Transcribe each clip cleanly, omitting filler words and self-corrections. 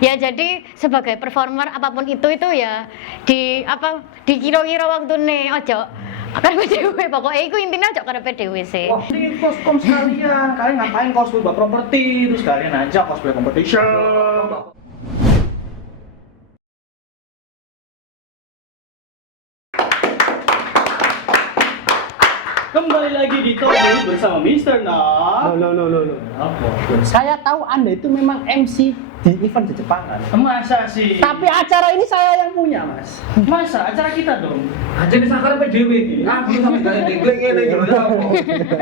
Ya jadi sebagai performer apapun itu ya dikira-kira waktune ojo karena PDW pokoknya itu intinya ojo karena PDW sih. Wah, ini kostum sekalian. Kalian ngapain cosplay buat properti? Terus kalian aja cosplay competition. Kembali lagi di Talk bersama Mr. Nok. Loh. Apa? Saya tahu Anda itu memang MC di event di Jepangan. Masa sih? Tapi acara ini saya yang punya, Mas. Masa acara kita dong? Aja nih sakar PDW iki. Aku sampe gak dengklek ngene iki lho ya apa.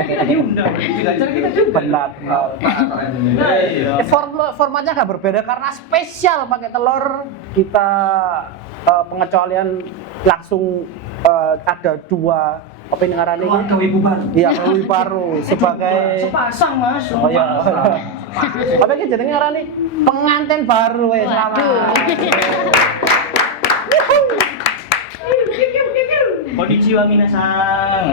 Kita diundang juga acara kita juga. Benar. Nah, iya. Formatnya nggak berbeda karena spesial pakai telur. Kita pengecualian langsung ada dua apa ini ngarane ini? Keluarga Wibu Baru. Iya, Wibu Baru sebagai sepasang Mas. oh iya. Apa iki jenenge ngarane? Pengantin baru wes. Selamat. Konnichiwa minasan.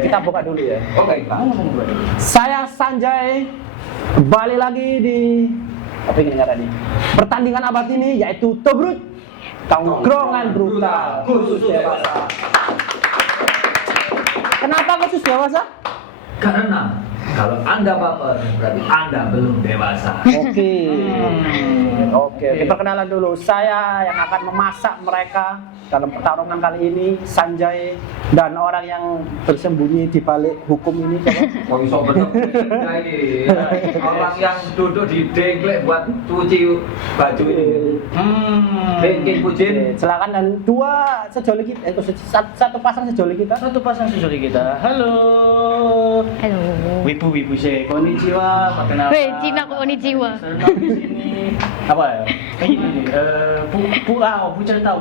Kita buka dulu ya. Oke, Pak. Kamu ngomong dulu. Saya Sanjay kembali lagi di apa ini ngarane? Pertandingan abad ini yaitu Tobrut tongkrongan brutal khusus dewasa. Kenapa khusus dewasa? Karena kalau Anda baper berarti Anda belum dewasa. Oke, perkenalan dulu. Saya yang akan memasak mereka dalam pertarungan kali ini, Sanjay, dan orang yang bersembunyi di balik hukum ini. Kok iso bener ini. Orang yang duduk di dengklek buat cuci baju ini. Bengking Pujin. Silakan dan dua sejoli kita, satu pasang sejoli kita. Satu pasang sejoli kita. Halo. Halo. Wibu sih. Konnichiwa, perkenalkan. Weh, Cina kok konnichiwa. Senang di sini. Apa ya? Kayak gini nih. Bu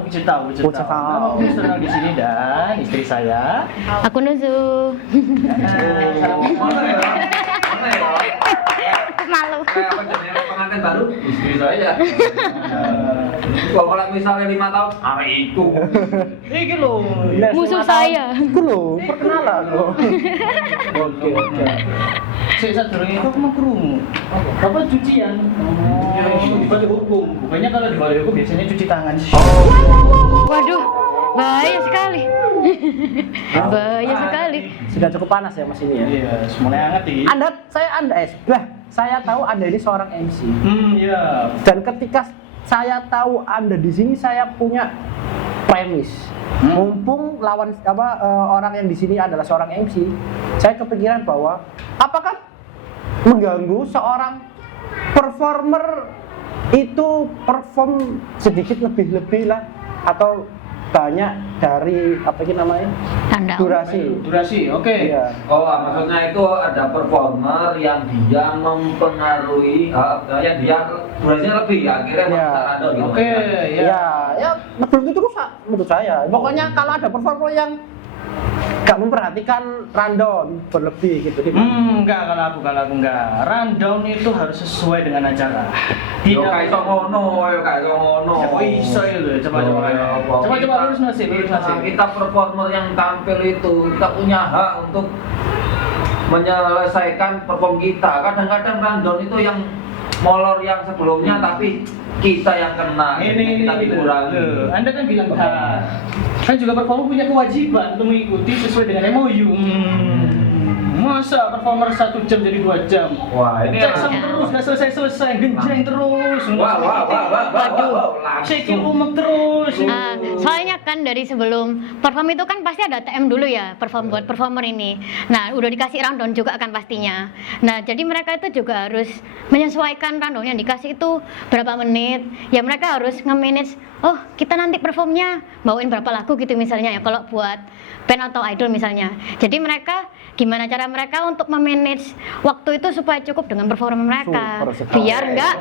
cerita. Nama Bu senang di sini dan istri saya. Aku Nuzu. Mana ya? Aku malu. Kayak apa jenenge pengantin baru? Istri saya. Kalau misalnya 5 tahun, hari itu. Iki lho. Musuh saya. Itu loh, perkenalan loh. Oke. Saya sadurunge itu aku mau krungu. Bapak cucian. Di balik hukum. Bukannya kalau di balik hukum biasanya cuci tangan. Waduh, bahaya sekali. Bahaya sekali. Sudah cukup panas ya Mas ini ya. Iya, semuanya hangat ini. Saya tahu Anda ini seorang MC. Iya. Dan ketika saya tahu Anda di sini, saya punya premis. Mumpung lawan orang yang di sini adalah seorang MC, saya kepikiran bahwa apakah mengganggu seorang performer itu perform sedikit lebih lah atau banyak dari apa ini namanya Tanda. durasi. Oke. Iya. Oh, maksudnya itu ada performer yang dia mempengaruhi, yang dia durasinya lebih, akhirnya Iya. bisa random gitu. Oke, ya. Ya belum itu rusak menurut saya. Pokoknya kalau ada performer yang gak memperhatikan rundown berlebih gitu. Enggak, kalau aku enggak. Rundown itu harus sesuai dengan acara. Yo kayak iso ngono. Ya, kok iso ya lho, coba lurus masih. Kita performer yang tampil itu, kita punya hak untuk menyelesaikan perform kita. Kadang-kadang rundown itu yang molor yang sebelumnya tapi kita yang kena. Kita dikurangi. Anda kan bilang kan juga performer punya kewajiban untuk mengikuti sesuai dengan MOU. Masa performer 1 jam jadi 2 jam? Wah, ini Jackson terus, nggak selesai, genjeng terus. Wah. Shaking umek terus. Soalnya kan dari sebelum perform itu kan pasti ada TM dulu ya, buat performer ini. Nah, udah dikasih rundown juga kan pastinya. Nah, jadi mereka itu juga harus menyesuaikan rundown yang dikasih itu berapa menit. Ya mereka harus nge-manage, oh kita nanti performnya bawain berapa lagu gitu misalnya ya, kalau buat band atau idol misalnya. Jadi mereka, gimana cara mereka untuk memanage waktu itu supaya cukup dengan performa mereka, biar nggak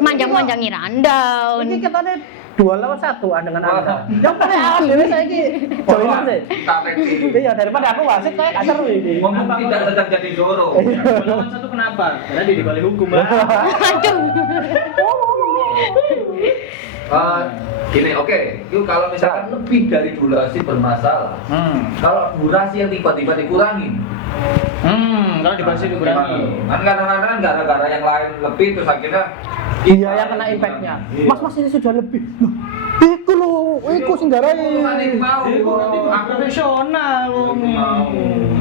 manjang-manjangi rundown. Ini kita ada 2 lawan 1 dengan Anda. Yang paling awal dulu saya ini joinan sih. Iya, daripada aku wasit saya gak seru ini. Ngomong tidak sedang jadi Zoro. Lawan 1 kenapa? Karena dia di balik hukum. Aduh. Gini, oke. Itu kalau misalkan lebih dari durasi bermasalah. Kalau durasi yang tiba-tiba dikurangin. Kalau dibahas dikurangi. Kan kadang-kadang gara-gara yang lain lebih terus akhirnya Iya yang kena impact-nya. Mas ini sudah lebih. Loh, iku lho, iku sing garai. Urusan mau. Jadi berarti aku profesional loh. Mau.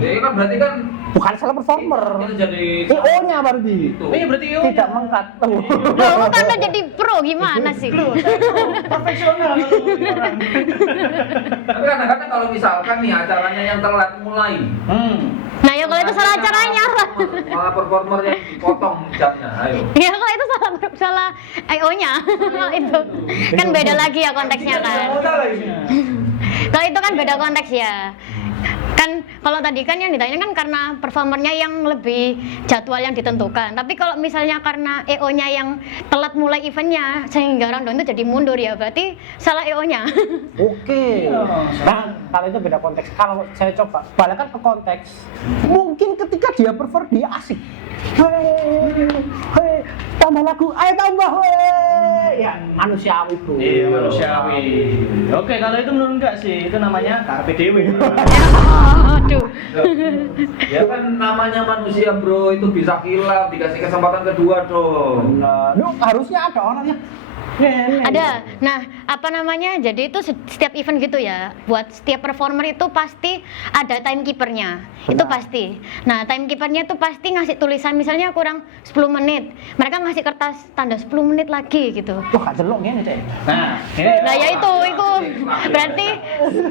Ya kan berarti kan Bukan salah performer. itu jadi IO-nya berarti. Iya berarti Tidak mengkat. Loh, kan udah jadi pro gimana sih? profesional loh orang. Tapi kadang-kadang kalau misalkan nih acaranya yang telat mulai. Nah ya kalau itu salah caranya lah. Malah performer yang dipotong jamnya. Ayo. Ya kalau itu salah IO-nya itu kan beda lagi ya konteksnya kan. Kalau itu kan beda konteks ya. Kan kalau tadi kan yang ditanya kan karena performernya yang lebih jadwal yang ditentukan. Tapi kalau misalnya karena EO-nya yang telat mulai eventnya sehingga rundown itu jadi mundur ya berarti salah EO-nya. Oke. Nah, kalau itu beda konteks. Kalau saya coba balikkan ke konteks, mungkin ketika dia perform dia asik. Hei, tambah lagu, ayo tambah, hei. Ya, manusiawi bro. Iya manusiawi. Oke kalau itu menurut enggak sih itu namanya KPDW. Aduh. Ya kan namanya manusia bro, itu bisa hilaf, dikasih kesempatan kedua dong. Nah, lu harusnya ada orangnya. Ada. Nah, apa namanya? Jadi itu setiap event gitu ya. Buat setiap performer itu pasti ada timekeepernya. Itu pasti. Nah, timekeepernya itu pasti ngasih tulisan misalnya kurang 10 menit. Mereka ngasih kertas tanda 10 menit lagi gitu. Wah, gak jelok ngene, Cek. Nah, ini Nah, ya itu berarti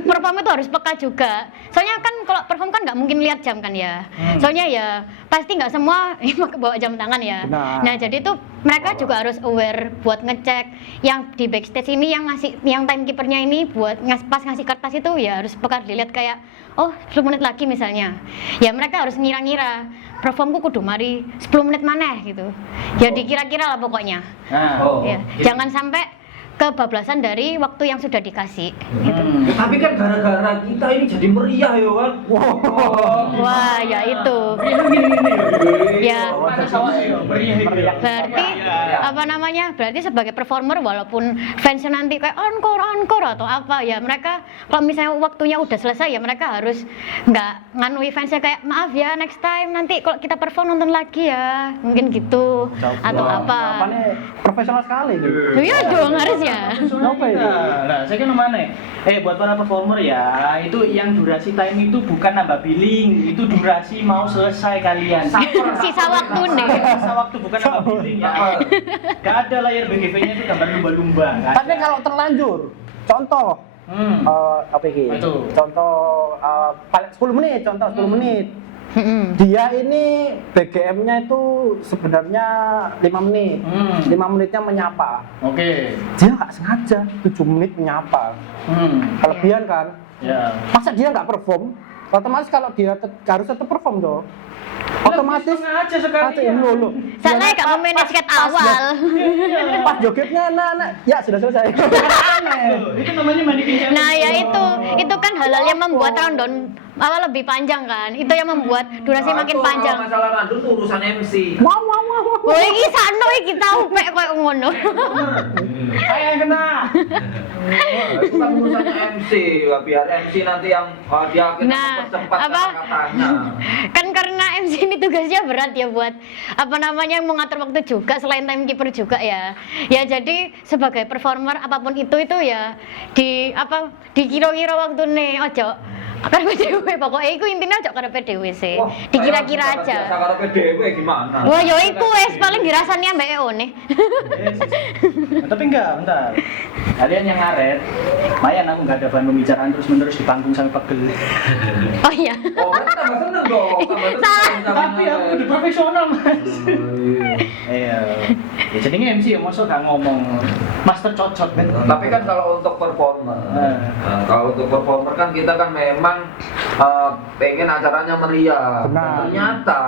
perform itu harus peka juga. Soalnya kan kalau perform kan nggak mungkin lihat jam kan ya. Soalnya ya pasti nggak semua bawa jam tangan ya. Benar. Nah, jadi tuh mereka juga harus aware buat ngecek yang di backstage ini yang timekeepernya ini buat pas ngasih kertas itu ya harus peka dilihat kayak oh 10 menit lagi misalnya. Ya mereka harus ngira-ngira performku kudu mari 10 menit maneh gitu. Ya dikira-kira lah pokoknya. Nah, Ya, jangan sampai kebablasan dari waktu yang sudah dikasih. Gitu. Ya, tapi kan gara-gara kita ini jadi meriah ya kan. Wah, ya itu. Ya, ada sawah ya, meriah. berarti apa namanya? Berarti sebagai performer walaupun fansnya nanti kayak encore atau apa ya mereka kalau misalnya waktunya udah selesai ya mereka harus nggak nganui fansnya kayak maaf ya next time nanti kalau kita perform nonton lagi ya mungkin gitu atau apa. Apa nih? Profesional sekali nih. Iya dong harus ya. Apa itu? Nah, saya kan mana? Buat para performer ya, itu yang durasi time itu bukan nambah billing, itu durasi mau selesai kalian. Sisa waktu nih. Sisa waktu bukan nambah billing ya. Gak ada layar BGV-nya itu gambar lumba-lumba. nggak Tapi ada. kalau terlanjur, contoh apa ini? Betul. Contoh paling 10 menit, contoh 10 menit. Dia ini BGM-nya itu sebenarnya 5 menit. 5 menitnya menyapa. Oke. Dia nggak sengaja 7 menit menyapa. Kelebihan kan? Ya. Masa dia nggak perform? Otomatis kalau dia harus tetap perform dong. Otomatis aja sekali. lo. Salah gak memanage ket awal. Pas jogetnya anak-anak, ya sudah selesai. Itu namanya mandikin cewek. Nah ya itu kan hal-hal yang membuat rundown lebih panjang kan. Itu yang membuat durasi makin panjang. Kalau masalah random tuh urusan MC. Wow. Woi iki sakno iki tau pek koyo ngono. Saya yang kena. Itu kan urusannya MC. Wah, biar MC nanti yang dia akan Nah, mempercepat apa? kata-katanya. Kan karena MC ini tugasnya berat ya buat apa namanya mengatur waktu juga selain timekeeper juga ya. Ya jadi sebagai performer apapun itu ya dikira-kira waktu nih ojo karena PDW pokoknya itu intinya ojo karena PDW sih. Wah, Dikira-kira saya aja. biasa karo PDW gimana? Wah yo iku wes paling dirasani ambek EO nih. Tapi enggak, bentar. Kalian yang ngaret, mayan aku nggak ada bahan pembicaraan terus-menerus di panggung sampai pegel. Oh iya. Oh, berarti tambah seneng dong. Tambah seneng. Tapi aku udah profesional, Mas. Iya. Iya. Ya jadinya MC ya, masa gak ngomong master cocok kan. Tapi kan kalau untuk performer, kalau untuk performer kan kita kan memang pengen acaranya meriah. Benar. Ternyata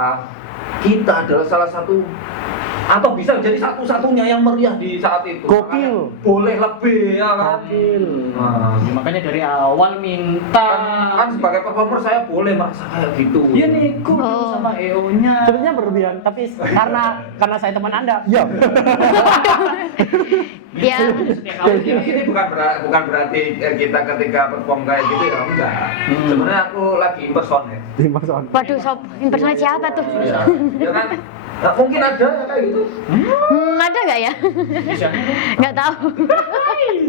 kita adalah salah satu atau bisa jadi satu-satunya yang meriah di saat itu. Gokil. Boleh lebih ya kan. Gokil. Nah, Ya, makanya dari awal minta. kan sebagai performer saya boleh merasa kayak gitu. Iya nego dulu sama EO-nya. Sebenarnya berlebihan, tapi karena saya teman Anda. Iya. Ya. Setiap kali dia Ini bukan berarti kita ketika perform kayak gitu ya enggak. Sebenarnya aku lagi impersonate. Di Mas On. Waduh, sob impersonate siapa tuh? Ya kan Nah, mungkin ada kayak gitu. Ada nggak ya? Bisa. Nggak tahu.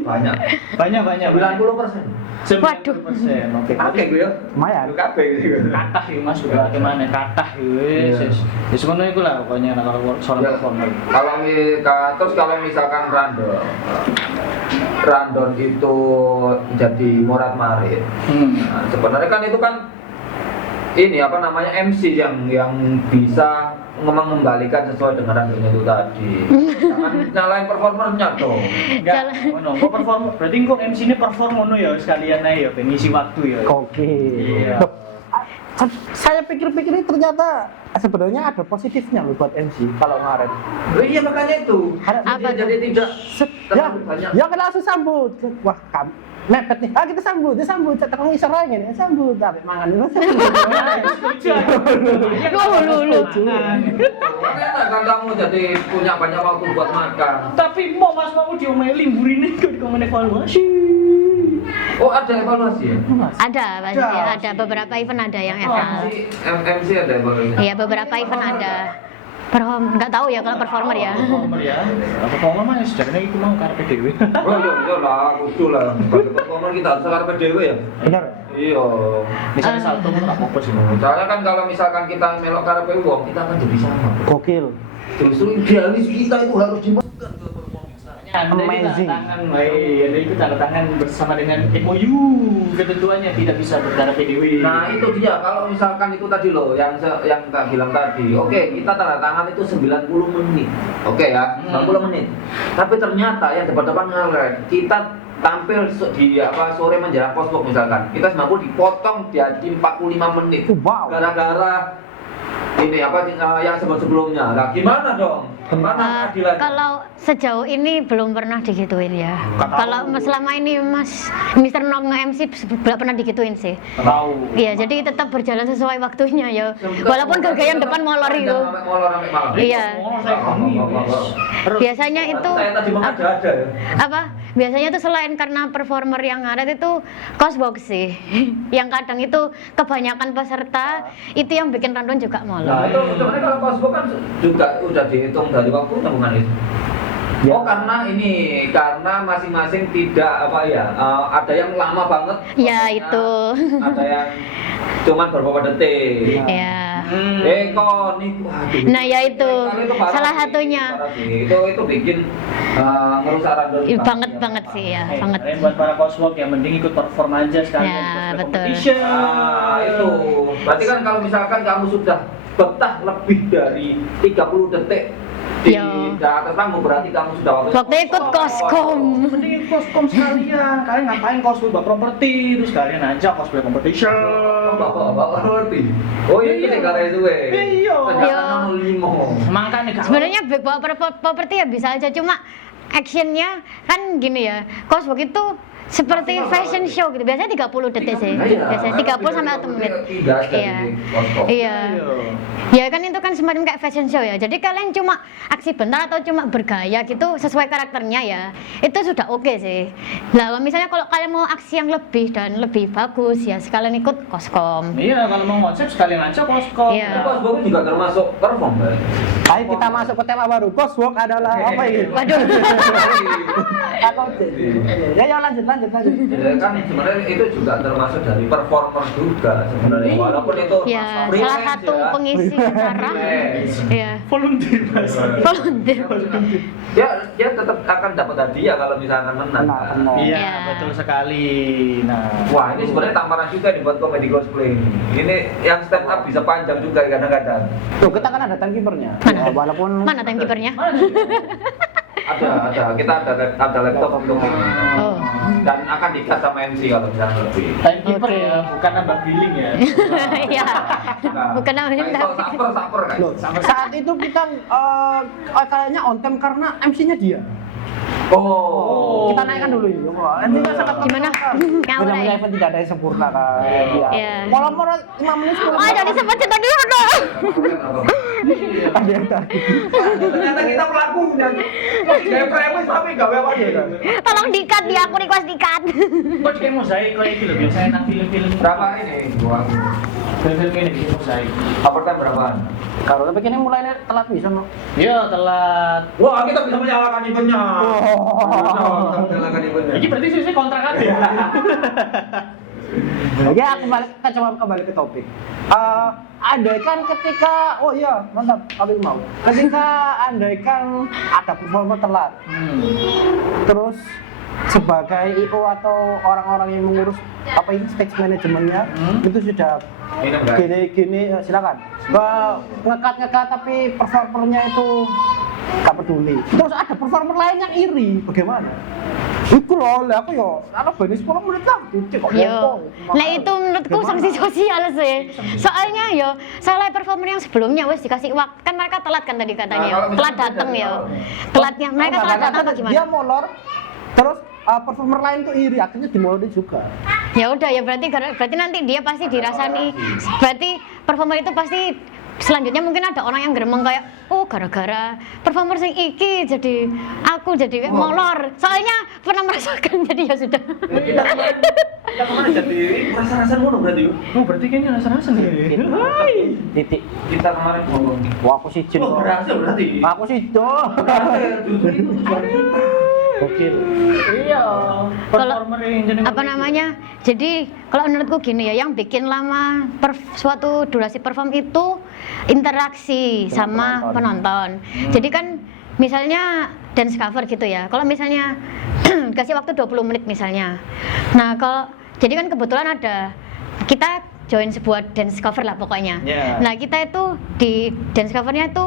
Banyak. Banyak. 90%. 90%. Oke. Oke gue ya. Lumayan. Lu kabeh gitu. Kathah ya Mas, udah gimana kathah wis. Iya. Ya semono iku lah pokoknya nah, kalau soal Ya, performer. terus kalau misalkan random itu jadi morat marit. Nah, sebenarnya kan itu kan ini apa namanya MC yang bisa mengembalikan sesuai dengan randonnya itu tadi. Jangan nyalain performernya dong. Enggak, Jalan. ngono. Kok perform berarti kok MC ini perform ngono ya sekalian ae ya ben ngisi waktu ya. Oke. Iya. Loh, saya pikir-pikir ini ternyata sebenarnya ada positifnya loh buat MC kalau ngaret. Oh, iya makanya itu. Apa Dia jadi tidak Ya, terlalu banyak. ya kan langsung sambut. Wah, mepet nih. Kita sambut, dia sambut. Tekong isor lagi nih, sambut. Tapi mangan dulu. Setuju. Lu. Enak kan kamu jadi punya banyak waktu buat makan. Tapi mau Mas mau diomeli mburine kok dikomen evaluasi. Oh ada evaluasi ya? Ada pasti, ada beberapa event ada yang eval. MC ada evaluasi. Iya, beberapa event ada. Nggak tahu ya kalau performer ya. Performer ya. Performer mah sejarahnya itu mau karepe dhewe. Oh iya lah, kudu lah. Sebagai performer kita harus karena PDW ya. Benar. Iya. Misalnya salto pun tak apa-apa sih. Soalnya kan kalau misalkan kita melok karena wong, kita akan jadi sama. Gokil. Justru idealis kita itu harus dimakan ke performance. Anda Amazing. tanda tangan, Anda itu tanda tangan bersama dengan MOU ketentuannya tidak bisa berdarah PDW. Nah itu dia, kalau misalkan itu tadi loh, yang tak bilang tadi. Oke, kita tanda tangan itu 90 menit. Oke ya, 90 menit. Tapi ternyata yang depan-depan ngaret, kita tampil di sore menjelang postbox misalkan, kita 90 dipotong jadi 45 menit. Wow. Gara-gara ini yang sebelumnya. Nah, gimana dong? Gimana keadilannya? Kalau sejauh ini belum pernah digituin ya. Nggak tahu. Kalau selama ini Mas Mr. Nog nge-MC belum pernah digituin sih. Tahu. Iya, jadi tetap berjalan sesuai waktunya ya. Walaupun gagayan depan molor itu. Jangan sampai molor sampai malam. Iya. Oh, saya kami. Biasanya itu Saya tadi mengada-ada ya. apa? Biasanya itu selain karena performer yang ngaret itu cosbox sih. Yang kadang itu kebanyakan peserta itu yang bikin random juga Nah, molor. itu sebenarnya kalau postbox kan juga udah dihitung dari waktunya bukan itu? Ya. Oh karena masing-masing tidak ada yang lama banget. Ya, prosesnya, itu. Ada yang cuman beberapa detik. Ya. Kok nih, waduh. Nah, ya itu. parah Salah sih, satunya. parah sih. Itu bikin ngerusak random. Banget sih ya, banget. Buat para coswork yang mending ikut perform aja sekalian. Ya, cosplay betul. competition. Itu. Berarti kan kalau misalkan kamu sudah betah lebih dari 30 detik di atas panggung, berarti kamu sudah Waktu ikut koskom. Mending ikut koskom sekalian. Kalian ngapain cosplay buat properti terus kalian aja cosplay competition. Bapak ngerti. Oh iya Iya. ini karena itu Iya. Senjata 05. Makanya kalau Sebenarnya bawa properti ya bisa aja, cuma actionnya kan gini ya. Cosbox itu seperti fashion show gitu. Biasanya 30 detik sih. Iya, Biasanya 30 sampai 1 menit. Tidak ada Iya. di koskom. Iya. Ya kan itu kan semacam kayak fashion show ya. Jadi kalian cuma aksi bentar atau cuma bergaya gitu sesuai karakternya ya. Itu sudah oke sih. Nah, kalau misalnya kalau kalian mau aksi yang lebih dan lebih bagus ya sekalian ikut koskom. iya kalau mau konsep sekalian aja koskom. Iya. Koskom juga termasuk perform kan? Ayo kita masuk ke tema baru. Coswork adalah apa ini? Waduh. Ya lanjut. Ya kan sebenarnya itu juga termasuk dari performer juga sebenarnya, walaupun itu Ya, freelance salah satu ya. pengisi acara. Freelance. Iya. Volunteer mas. Volunteer. Dia tetap akan dapat hadiah kalau misalkan menang. kan? Benar. Iya Iya. betul sekali. Nah. Wah ini sebenarnya tamparan juga dibuat komedi cosplay ini. Ini yang stand up bisa panjang juga kadang-kadang. Tuh kita kan ada timekeepernya. Mana? Ya, walaupun Mana timekeepernya? Ada kita ada laptop untuk ini. Oh. Dan akan dikat sama MC kalau misalnya lebih. Timekeeper Oke. ya, bukan nambah billing ya. Iya. Bukan namanya saper kan. loh, saat itu kita kayaknya on time karena MC-nya dia. Oh. Kita naikkan dulu ini. Nanti nggak sangat Gimana? Ngawur namanya aja. event tidak ada yang sempurna kan. Iya. Molor-molor 5 menit 10 Oh, menit. jadi sempat cerita dulu dong. Ada yang tadi. Ternyata kita pelakunya. Kayak premis tapi gawe apa ya? Tolong di-cut ya, aku request di-cut. Kok kayak mozaik kayak gitu loh, biasanya nang film-film. Berapa ini? Gua. Film-film ini bikin mozaik. Overtime berapaan? Kalau tapi ini mulainya telat bisa no. Iya, telat. Wah, kita bisa menyalakan eventnya. Oh. Menyalakan eventnya. Ini berarti sih kontrak aja ya. Ya, kita coba kembali ke topik. Andaikan ketika, oh iya, mantap, kami mau. Ketika andaikan ada performer telat, terus sebagai IO atau orang-orang yang mengurus apa ini stage manajemennya itu sudah gini silakan. Ngekat tapi performernya itu gak peduli. Terus ada performer lain yang iri, bagaimana? Iku loh, aku yo, ana bani 10 menit lah, cek kok Yo, ngomong. nah itu menurutku sanksi sosial sih. Soalnya yo, salah performer yang sebelumnya wes dikasih waktu, kan mereka telat kan tadi katanya, Nah, kalau telat misalnya datang dari ya. awal. Telatnya, mereka telat datang apa gimana? Dia molor, terus performer lain tuh iri, akhirnya dimolorin juga. Ya udah ya berarti nanti dia pasti dirasani, berarti performer itu pasti selanjutnya mungkin ada orang yang gremeng kayak oh gara-gara performer sing iki jadi aku jadi kayak molor, soalnya pernah merasakan jadi ya sudah. Kita kemarin jadi rasa-rasa ngono berarti yuk. Oh, berarti kayaknya rasa-rasa nih. Titik. Kita kemarin ngomong. Wah, aku sih Oh, berhasil berarti. Aku sih doh. Justru itu tujuan kita. Gokil. Iya. Kalau Performer yang jenenge apa namanya? Jadi kalau menurutku gini ya, yang bikin lama suatu durasi perform itu interaksi sama penonton. Jadi kan misalnya dance cover gitu ya. Kalau misalnya kasih waktu 20 menit misalnya. Nah, kalau jadi kan kebetulan ada kita join sebuah dance cover lah pokoknya. Yeah. Nah, kita itu di dance covernya itu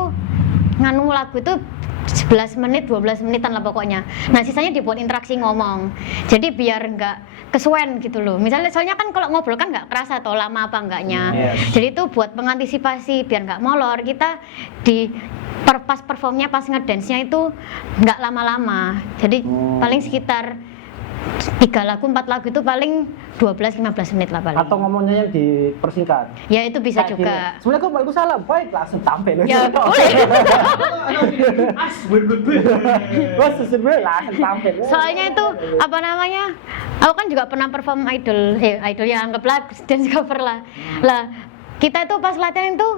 nganu lagu itu 11 menit, 12 menitan lah pokoknya. Nah, sisanya dibuat interaksi ngomong. Jadi biar nggak kesuwen gitu loh. Misalnya soalnya kan kalau ngobrol kan nggak kerasa atau lama apa enggaknya. Yes. Jadi itu buat mengantisipasi biar nggak molor. Kita di pas performnya pas ngedance-nya itu nggak lama-lama. Jadi paling sekitar 3 lagu, 4 lagu itu paling 12-15 menit lah paling. Atau ngomongnya yang dipersingkat. Ya itu bisa Kayak juga. gini, sebenarnya kok bagus salah, baik langsung tampil. Ya boleh. as berbebe. Wah, sebenarnya langsung tampil. Soalnya itu apa namanya? Aku kan juga pernah perform idol ya anggaplah dance cover lah. Lah kita itu pas latihan itu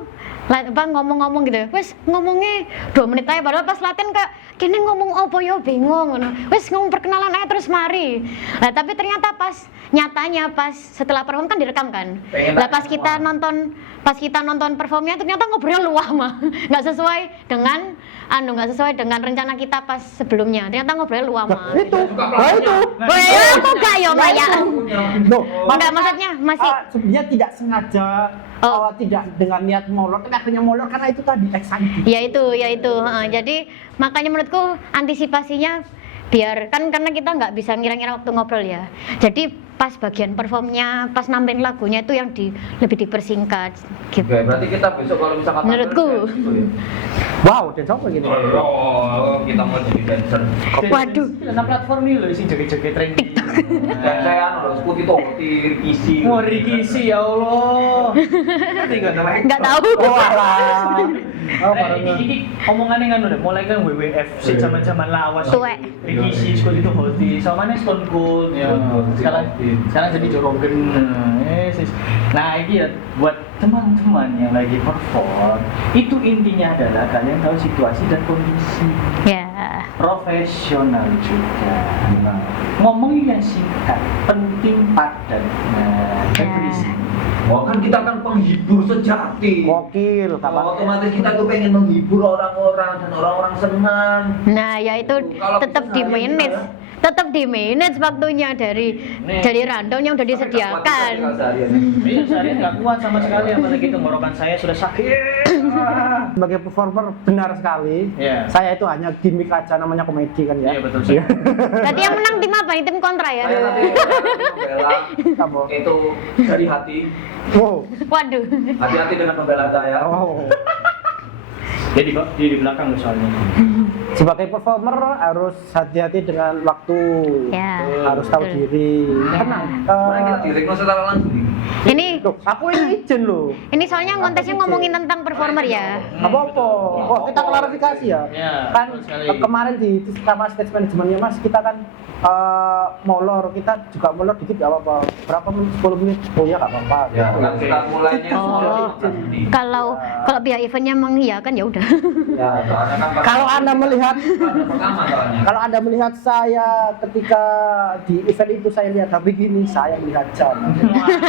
apa ngomong-ngomong gitu. Wes ngomongnya 2 menit aja padahal pas latihan kayak kini ngomong apa yo bingung ngono. Wes ngomong perkenalan aja terus mari. Lah tapi ternyata pas nyatanya pas setelah perform kan direkam kan. Lah pas kita nonton performnya ternyata ngobrolnya luah mah. Nggak sesuai dengan rencana kita pas sebelumnya. Ternyata ngobrolnya luah mah. Itu, nah itu. Wah, aku gak yo Maya. Loh, Enggak maksudnya masih sebenarnya tidak sengaja, Oh. tidak dengan niat molor, tapi akhirnya molor karena itu tadi excited. ya itu. Jadi makanya menurutku antisipasinya biar kan karena kita nggak bisa ngira-ngira waktu ngobrol ya. Jadi pas bagian performnya, pas nampilin lagunya itu yang lebih dipersingkat gitu. Oke, berarti kita besok kalau misalkan Menurutku. tampil, gitu ya. Wow, dan coba gitu. Oh, kita mau jadi dancer. Waduh. Nah, platform ini loh sing joget-joget trending. Dan saya harus putih tuh, putih kisi. Wah, Rikisi ya Allah. Nggak tahu. Oh, alah. Oh, Ini omongannya kan udah mulai kan WWF sih zaman-zaman lawas. Tuwek. Rikisi sekolah itu hoti, sama nih Stone Cold ya. Sekarang jadi Jorogen. Nah, ini ya buat teman-teman yang lagi perform, itu intinya adalah kalian tahu situasi dan kondisi. Ya. Profesional juga. Nah, ngomong yang singkat, penting padat. Nah, berisi. Oh kan kita kan penghibur sejati. Gokil, kapan? Otomatis kita tuh pengen menghibur orang-orang dan orang-orang senang. Nah, ya itu Kalau tetap kita di seharian manage. gimana? Tetap di manage waktunya dari rundown yang udah disediakan. Iya, seharian nggak kuat sama sekali, apalagi tenggorokan saya sudah sakit. Sebagai performer benar sekali. Iya. Saya itu hanya gimmick aja, namanya komedi kan ya. Iya, betul sih. Berarti yang menang tim apa? Tim kontra ya? Saya nanti membela Kamu. itu dari hati. Wow. Waduh. Hati-hati dengan membela saya. Oh. di belakang loh soalnya. Sebagai performer harus hati-hati dengan waktu, Ya, harus tahu betul. diri. Tenang. Sebenarnya kita direkno secara langsung. Ini Loh, aku ini izin loh. ini soalnya kontesnya ngomongin tentang performer ya. Apa-apa. Oh, kita klarifikasi ya. Ya, Kan betul sekali. kemarin di sama stage manajemennya Mas, kita kan molor, kita juga molor dikit gak apa-apa. Berapa menit? 10 menit. Oh ya gak apa-apa. Ya, Gitu. kan kita mulainya Oh. sudah di Kalau pihak eventnya mengiyakan ya udah. Ya, soalnya kan pas- Kalau Anda melihat pertama soalnya. Kalau Anda melihat saya ketika di event itu saya lihat HP gini, saya melihat jam.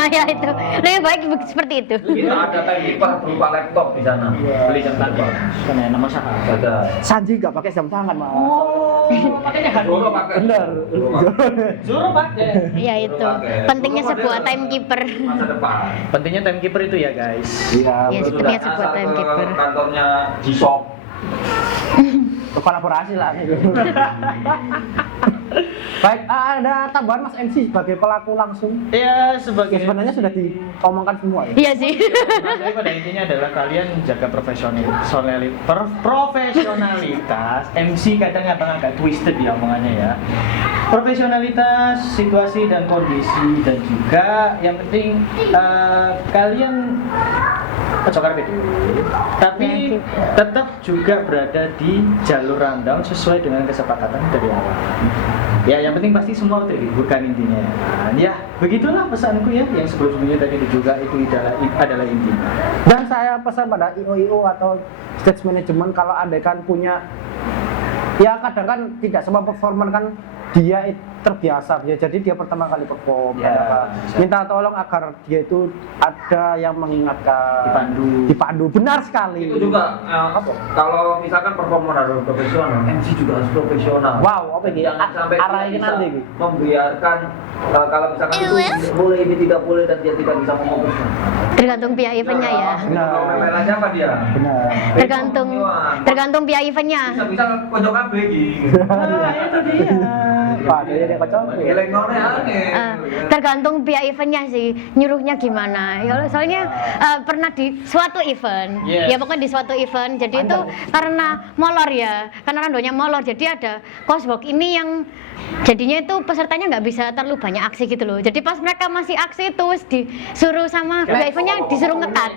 Ya itu. Lebih baik seperti itu. Kita ada time keeper berupa laptop di sana. Beli jam tangan. Kan enak masalah. Ada. Sanji nggak pakai jam tangan, Mas. Oh, pakainya hati. Zoro pakai. Bener. Zoro pakai. Ya itu. Pentingnya sebuah timekeeper. Masa depan. Pentingnya timekeeper itu ya guys. Iya, Ya, betul. sepertinya Sudah sebuah nyasar ke timekeeper. kantornya G-Shop. Kolaborasi lah gitu. Baik, ada tambahan Mas MC sebagai pelaku langsung. Ya Ya, sebagai sebenarnya sudah diomongkan semua ya. Iya sih. Tapi pada intinya adalah kalian jaga profesionalitas. MC kadang agak twisted ya omongannya ya. Profesionalitas, situasi dan kondisi, dan juga yang penting kalian cokar gitu. Tapi tetap juga berada di jalur rundown sesuai dengan kesepakatan dari awal. Ya, yang penting pasti semua terliburkan intinya. Nah, ya, begitulah pesanku ya. Yang sebelum-sebelumnya tadi juga itu adalah intinya. Dan saya pesan pada IO atau stage management kalau Anda kan punya, ya kadang kan tidak semua performer kan dia terbiasa ya, jadi dia pertama kali perform Ya, minta tolong agar dia itu ada yang mengingatkan, dipandu benar sekali. Itu juga apa? Kalau misalkan performer harus profesional, MC juga harus profesional. Wow, apa ini? Jangan sampai Arah dia ini bisa nanti ini. membiarkan kalau misalkan itu boleh, ini tidak boleh, dan dia tidak bisa memutuskan. Tergantung pihak eventnya ya. Benar. Kalau memelah siapa dia? Benar. Tergantung pihak eventnya. Bisa kocok KB gitu. Nah, itu dia. Pak, dia kocok. Geleng nongnya aneh. Tergantung pihak eventnya sih, nyuruhnya gimana. Ya, soalnya pernah di suatu event, Yes. ya pokoknya di suatu event. Jadi itu karena molor ya, karena randonya molor. Jadi ada coswalk ini yang jadinya itu pesertanya nggak bisa terlalu banyak aksi gitu loh. Jadi pas mereka masih aksi itu disuruh sama pihak eventnya disuruh ngekat.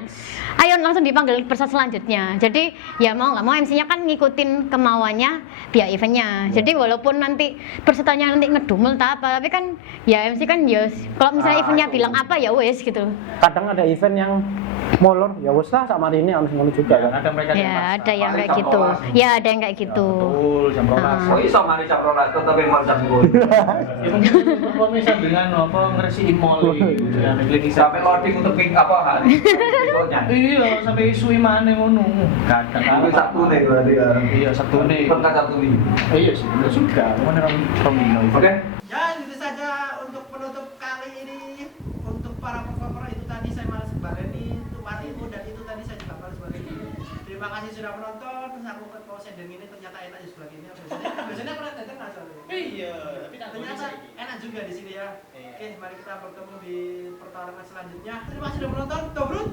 Ayo langsung dipanggil peserta selanjutnya. Jadi ya mau nggak mau MC-nya kan ngikutin kemauannya pihak eventnya. Jadi walaupun nanti pesertanya nanti ngedumel tak apa, tapi kan ya MC kan ya kalau misalnya eventnya bilang apa ya wes gitu. Kadang ada event yang molor, ya wes lah sama hari ini harus ngono juga kan. Ada mereka Ya ada yang kayak Paling gitu. jam 12. Ya ada yang kayak gitu. Betul, jam 12. Oh iso mari jam 12 tapi mau jam 10. Ya mungkin performnya sambil apa ngeresiin mall gitu ya, klinis Sampai loading untuk pick apa hari. Besoknya. Iya, sampai isui mana ngono. Kadang Itu Sabtu nih berarti ya. Iya, Sabtu nih. Bukan Sabtu nih. Iya sih, bener juga. Mana Romino itu. Oke. Ya, itu saja untuk penutup kali ini. Untuk para performer itu tadi saya malas baleni, Tuhan Ibu, dan itu tadi saya juga malas baleni. Terima kasih sudah menonton. Terus aku ke Poseidon ini ternyata enak di sebelah ini. Biasanya pernah datang nggak soalnya? Iya, tapi Ternyata enak juga di sini ya. Oke, mari kita bertemu di pertarungan selanjutnya. Terima kasih sudah menonton. Tobrut.